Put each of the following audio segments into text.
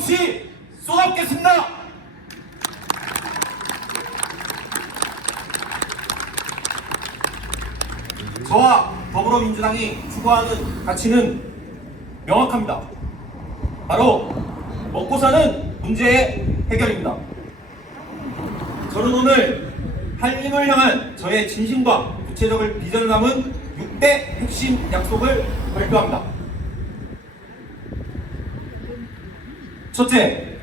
없이 쏟아붓겠습니다. 저와 더불어민주당이 추구하는 가치는 명확합니다. 바로 먹고 사는 문제의 해결입니다. 저는 오늘 한림을 향한 저의 진심과 구체적인 비전을 담은 6대 핵심 약속을 발표합니다. 첫째,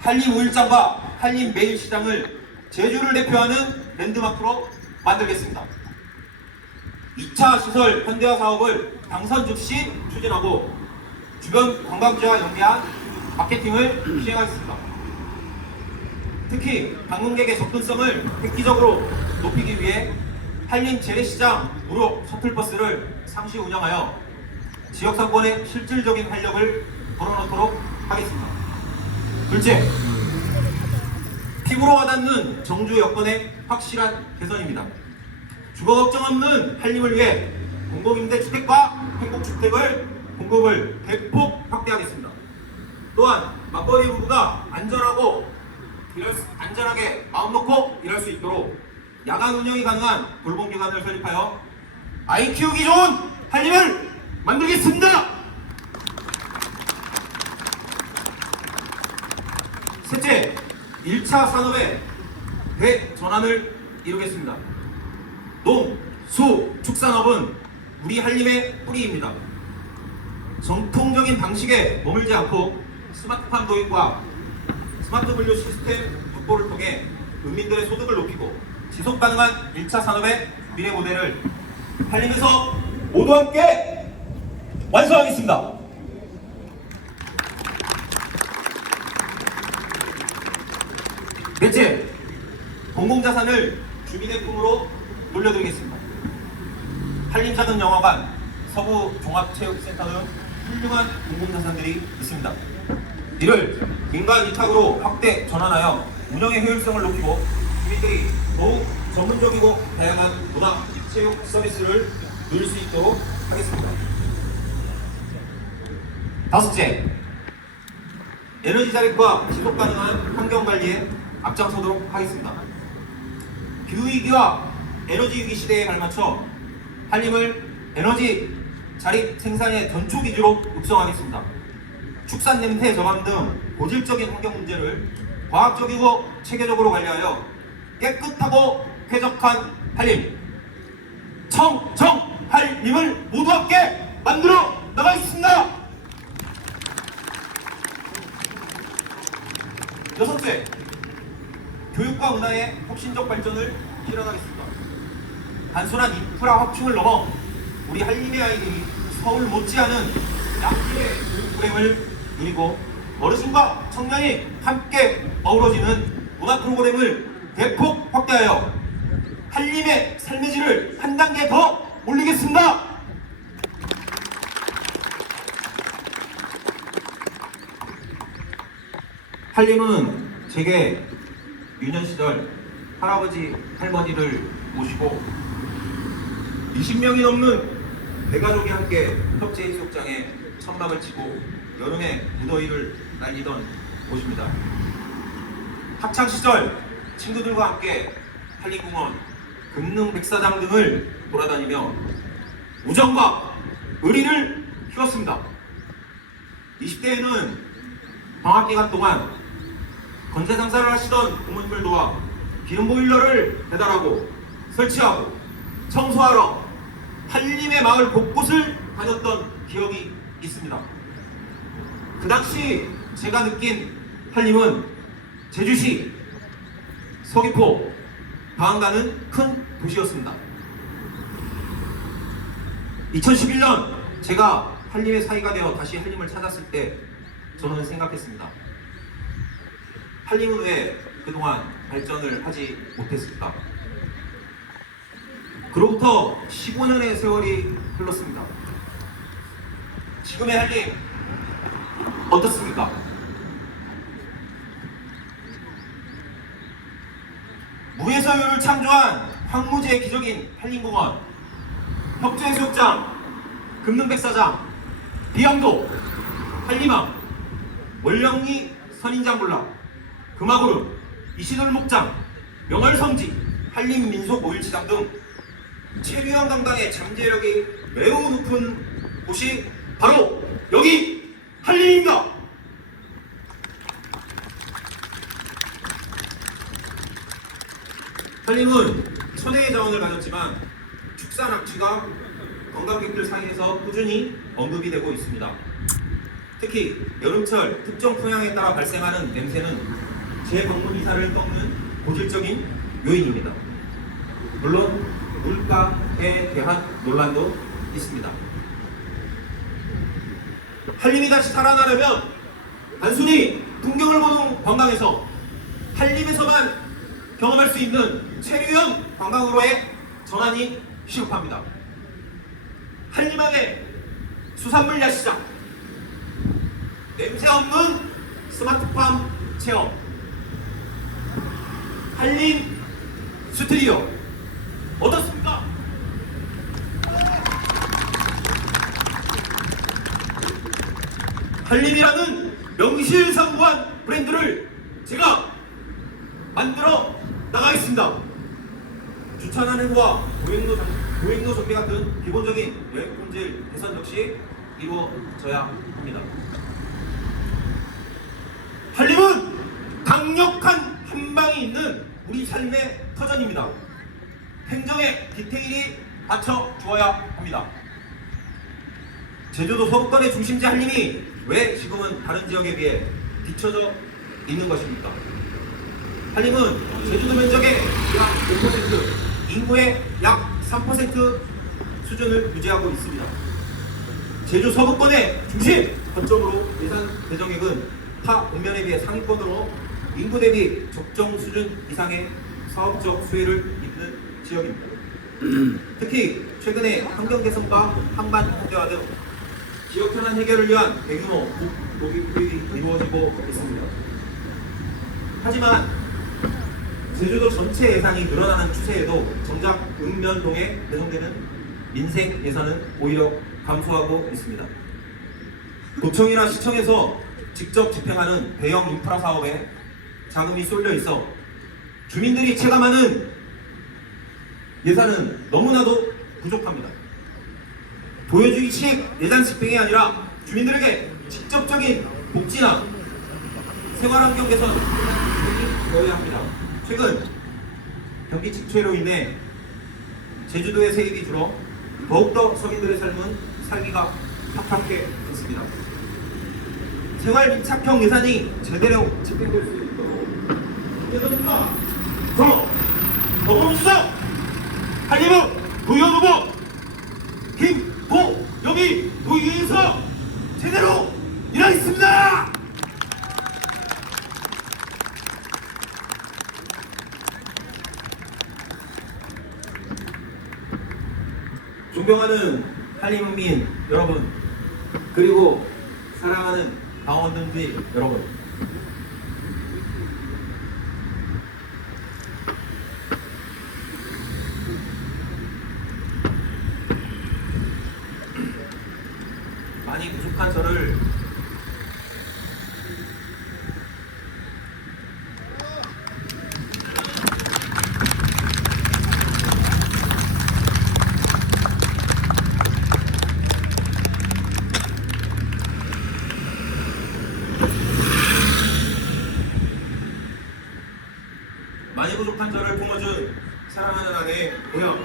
한림 우일장과 한림 매일시장을 제주를 대표하는 랜드마크로 만들겠습니다. 2차 시설 현대화 사업을 당선 즉시 추진하고 주변 관광지와 연계한 마케팅을 시행하겠습니다. 특히 방문객의 접근성을 획기적으로 높이기 위해 한림 재래시장 무료 셔틀버스를 상시 운영하여 지역상권에 실질적인 활력을 불어넣도록 하겠습니다. 둘째, 피부로 와닿는 정주 여건의 확실한 개선입니다. 주거 걱정 없는 한림을 위해 공공임대주택과 행복주택을 공급을 대폭 확대하겠습니다. 또한 맞벌이 부부가 안전하게 마음 놓고 일할 수 있도록 야간 운영이 가능한 돌봄기관을 설립하여 아이 키우기 좋은 한림을 만들겠습니다. 셋째, 1차 산업의 대전환을 이루겠습니다. 농, 수, 축산업은 우리 한림의 뿌리입니다. 정통적인 방식에 머물지 않고 스마트팜 도입과 스마트 분류 시스템 확보를 통해 국민들의 소득을 높이고 지속 가능한 1차 산업의 미래 모델을 한림에서 모두 함께 완성하겠습니다. 넷째, 공공자산을 주민의 품으로 돌려드리겠습니다. 한림작은영화관, 서구종합체육센터 등 훌륭한 공공자산들이 있습니다. 이를 민간 위탁으로 확대 전환하여 운영의 효율성을 높이고 주민들이 더욱 전문적이고 다양한 문화, 체육 서비스를 누릴 수 있도록 하겠습니다. 다섯째, 에너지 자립과 지속 가능한 환경 관리에 앞장서도록 하겠습니다. 기후위기와 에너지위기 시대에 발맞춰 한림을 에너지 자립 생산의 전초 기지로 육성하겠습니다. 축산 냄새 저감 등 고질적인 환경 문제를 과학적이고 체계적으로 관리하여 깨끗하고 쾌적한 한림, 한림을 모두 함께 만들어 나가겠습니다. 여섯째, 교육과 문화의 혁신적 발전을 실현하겠습니다. 단순한 인프라 확충을 넘어 우리 한림의 아이들이 서울 못지않은 양질의 교육 프로그램을 누리고 어르신과 청년이 함께 어우러지는 문화 프로그램을 대폭 확대하여 한림의 삶의 질을 한 단계 더 올리겠습니다. 한림은 제게 유년 시절 할아버지, 할머니를 모시고 20명이 넘는 대가족이 함께 협재해수욕장에 천막을 치고 여름에 무더위를 날리던 곳입니다. 학창시절 친구들과 함께 한림공원, 금능백사장 등을 돌아다니며 우정과 의리를 키웠습니다. 20대에는 방학기간 동안 건재 장사를 하시던 부모님을 도와 기름보일러를 배달하고 설치하고 청소하러 한림의 마을 곳곳을 다녔던 기억이 있습니다. 그 당시 제가 느낀 한림은 제주시, 서귀포, 방안가는 큰 도시였습니다. 2011년 제가 한림의 사이가 되어 다시 한림을 찾았을 때 저는 생각했습니다. 한림은 왜 그동안 발전을 하지 못했을까? 그로부터 15년의 세월이 흘렀습니다. 지금의 한림 어떻습니까? 무해서유를 창조한 황무지의 기적인 한림공원, 협재해수욕장, 금능백사장, 비양도, 한림항 월령리 선인장군락, 금화구름, 이시돌목장, 명월성지, 한림민속5.17시장 등 체류형 관광의 잠재력이 매우 높은 곳이 바로 여기 한림입니다. 한림은 천혜의 자원을 가졌지만 축산 악취가 관광객들 사이에서 꾸준히 언급이 되고 있습니다. 특히 여름철 특정 풍향에 따라 발생하는 냄새는 재방문 이사를 꺾는 고질적인 요인입니다. 물론 물가에 대한 논란도 있습니다. 한림이 다시 살아나려면 단순히 풍경을 보는 관광에서 한림에서만 경험할 수 있는 체류형 관광으로의 전환이 시급합니다. 한림항의 수산물 야시장, 냄새 없는 스마트팜 체험, 한림 스튜디오 어떻습니까? 한림이라는 명실상부한 브랜드를 제가 만들어 나가겠습니다. 주차난 해소와 보행로 정비 같은 기본적인 여행 품질 개선 역시 이루어져야 합니다. 한림은 강력한 한방이 있는 우리 삶의 터전입니다. 행정의 디테일이 받쳐 주어야 합니다. 제주도 서부권의 중심지 한림이 왜 지금은 다른 지역에 비해 뒤처져 있는 것입니까? 한림은 제주도 면적의 약 5%, 인구의 약 3% 수준을 유지하고 있습니다. 제주 서부권의 중심 거점으로 예산 배정액은 타 읍면에 비해 상위권으로 인구 대비 적정 수준 이상의 사업적 수혜를 잇는 지역입니다. 특히 최근에 환경 개선과 항만 현대화 등 지역 현안 해결을 위한 대규모 국노기 투입이 이루어지고 있습니다. 하지만 제주도 전체 예산이 늘어나는 추세에도 정작 읍면동에 배정되는 민생 예산은 오히려 감소하고 있습니다. 도청이나 시청에서 직접 집행하는 대형 인프라 사업에 자금이 쏠려 있어 주민들이 체감하는 예산은 너무나도 부족합니다. 보여주기식 예산 집행이 아니라 주민들에게 직접적인 복지나 생활환경 개선이 되어야 합니다. 최근 경기 침체로 인해 제주도의 세입이 줄어 더욱더 서민들의 삶은 살기가 팍팍해 됐습니다. 생활 밀착형 예산이 제대로 집행될 수 있도록 대선입니다. 더불어민주당 한림은 도의원 후보 김도영이 도의회에서 제대로 일하겠습니다. 존경하는 한림민 여러분, 그리고 사랑하는 강원도민들 여러분, 많이 부족한 저를 품어준 사랑하는 아내 보영,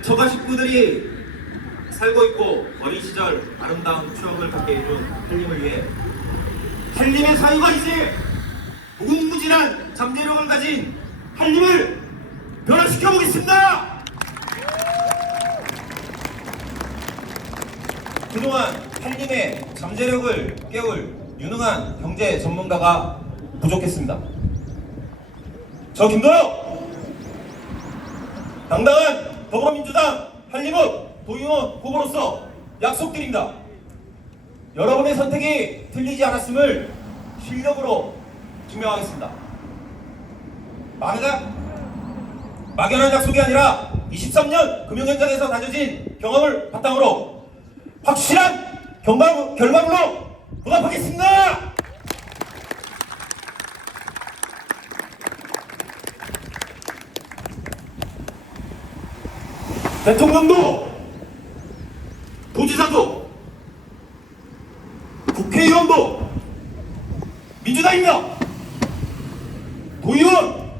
처가 식구들이 살고 있고 어린 시절 아름다운 추억을 갖게 해준 한림을 위해 한림의 사유가 이제 무궁무진한 잠재력을 가진 한림을 변화시켜 보겠습니다. 그동안 한림의 잠재력을 깨울 유능한 경제 전문가가 부족했습니다. 저 김도영, 당당한 더불어민주당 한림읍 도의원 후보로서 약속드립니다. 여러분의 선택이 틀리지 않았음을 실력으로 증명하겠습니다. 막연한 약속이 아니라 23년 금융 현장에서 다져진 경험을 바탕으로 확실한 결과물로 보답하겠습니다. 대통령도, 도지사도, 국회의원도 민주당입니다. 도의원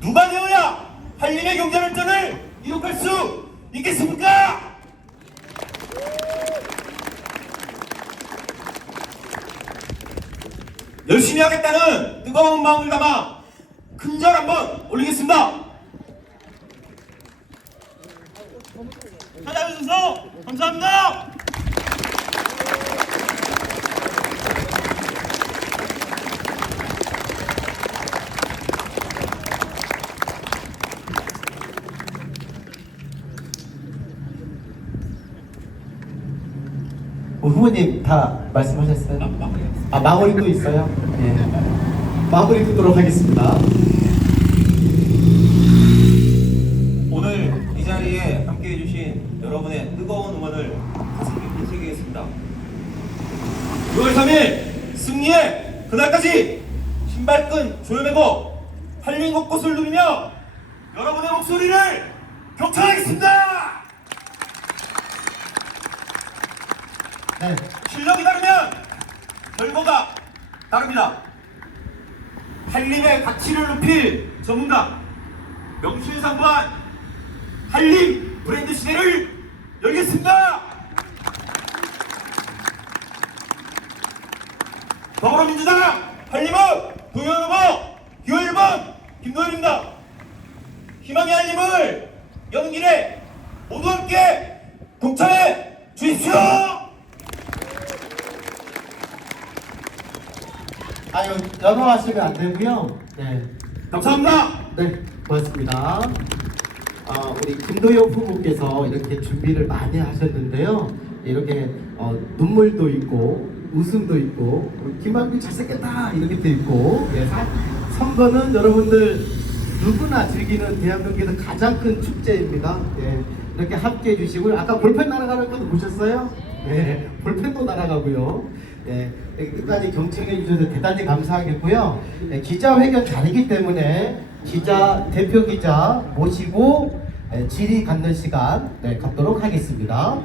누가 되어야 한림의 경제발전을 이룩할 수 있겠습니까? 열심히 하겠다는 뜨거운 마음을 담아 큰 절 한번 올리겠습니다. 찾아주셔서 감사합니다. 후보님 다 말씀하셨어요? 마무리 또 있어요? 예. 마무리 듣도록 하겠습니다. 오늘 이 자리에 함께해 주신 여러분의 뜨거운 응원을 가슴 깊이 새기겠습니다. 6월 3일 승리의 그날까지 신발끈 조여매고 한림 곳곳을 누비며 여러분의 목소리를 경청하겠습니다. 네. 실력이 다르면 결과가 다릅니다. 한림의 가치를 높일 전문가 명실상부한 한림 브랜드 시대를 열겠습니다. 더불어민주당 한림은 도의원 후보 기호 1번 김도현입니다. 희망의 한림을 여는 길에 모두 함께 동참해 주십시오. 아유, 연호하시면 안 되고요. 네. 감사합니다. 네, 고맙습니다. 우리 김도영 후보께서 이렇게 준비를 많이 하셨는데요. 이렇게 눈물도 있고 웃음도 있고 김한규 잘생겼다 이렇게 도 있고, 예, 선거는 여러분들 누구나 즐기는 대한민국에서 가장 큰 축제입니다. 예, 이렇게 함께 해주시고요. 아까 볼펜 날아가는 것도 보셨어요? 네, 볼펜도 날아가고요. 네, 끝까지 경청해 주셔서 대단히 감사하겠고요. 네, 기자회견 자리이기 때문에 대표 기자 모시고 질의 갖는 시간 갖도록 하겠습니다.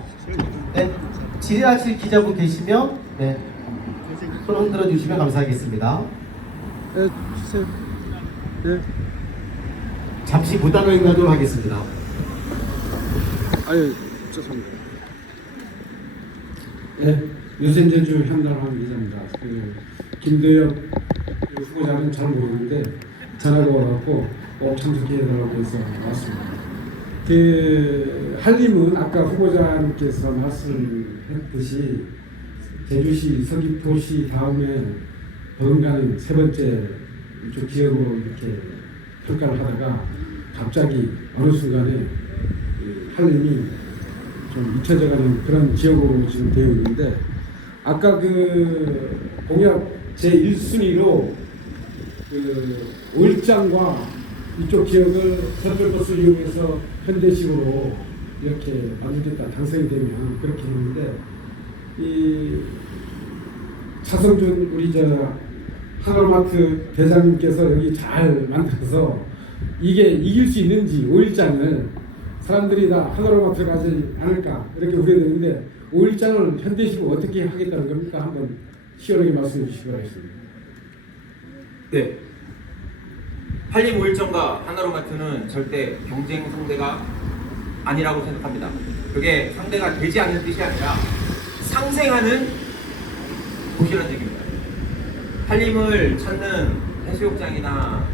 네, 질의하실 기자분 계시면 손 흔들어 주시면 감사하겠습니다. 네, 주세요. 네. 잠시 무단으로 인하도록 하겠습니다. 아유, 죄송합니다. 네, 유센제주 현단황 기자입니다. 김도혁 후보자는 잘 모르는데 전화가 와갖고 꼭 참석해달라고 해서 왔습니다. 한림은 아까 후보자님께서 말씀했듯이 제주시 서귀포시 다음에 버금가는 세 번째 이쪽 지역으로 이렇게 평가를 하다가 갑자기 어느 순간에 한림이 좀 잊혀져가는 그런 지역으로 지금 되어 있는데, 아까 공약 제1순위로 5일장과 이쪽 지역을 셔틀버스 이용해서 현대식으로 이렇게 만들겠다 당선이 되면 그렇게 했는데, 이 차성준 우리 하나마트 대장님께서 여기 잘 만들어서 이게 이길 수 있는지 5일장을 사람들이 다 하나로마트 가지 않을까 이렇게 우려되는데 5일장을 현대식으로 어떻게 하겠다는 겁니까? 한번 시원하게 말씀해 주시기 바라겠습니다. 네. 한림 5일정과 하나로마트는 절대 경쟁 상대가 아니라고 생각합니다. 그게 상대가 되지 않는 뜻이 아니라 상생하는 곳이라는 얘기입니다. 한림을 찾는 해수욕장이나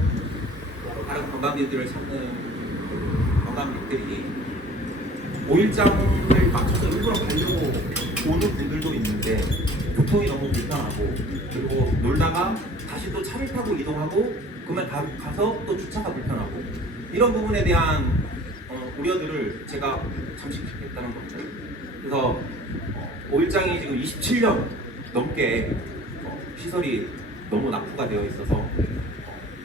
다른 관광지들을 찾는 관광객들이 5일장을 맞춰서 일부러 가려고 오는 분들도 있는데 교통이 너무 불편하고, 그리고 놀다가 다시 또 차를 타고 이동하고 그러면 가서 또 주차가 불편하고, 이런 부분에 대한 우려들을 제가 잠식시켰다는 겁니다. 그래서 5일장이 지금 27년 넘게 시설이 너무 낙후가 되어 있어서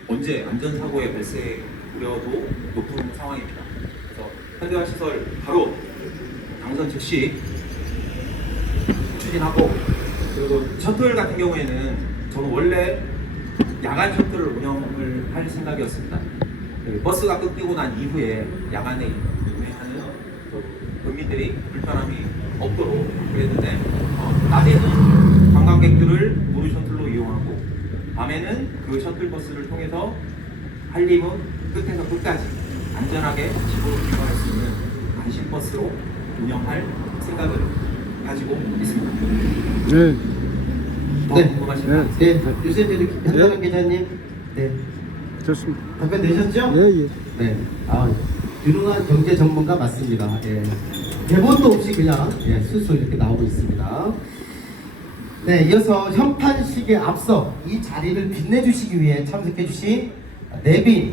언제 안전사고의 발생 우려도 높은 상황입니다. 그래서 현대화 시설 바로 당선 즉시 추진하고, 그리고 셔틀 같은 경우에는 저는 원래 야간 셔틀을 운영을 할 생각이었습니다. 버스가 끊기고 난 이후에 야간에 운행하는 국민들이 불편함이 없도록 그랬는데, 낮에는 관광객들을 무료 셔틀로 이용하고 밤에는 그 셔틀 버스를 통해서 한림은 끝에서 끝까지 안전하게 집으로 귀환할 수 있는 안심버스로 운영할 생각을 가지고 있습니다. 네. 더 네. 궁금하신가요? 네, 유세진 현다람 기자님, 네, 좋습니다. 답변 되셨죠? 예, 예. 네, 유능한 경제 전문가 맞습니다. 예. 대본도 없이 그냥 술술 이렇게 나오고 있습니다. 네, 이어서 현판식에 앞서 이 자리를 빛내주시기 위해 참석해주신 내빈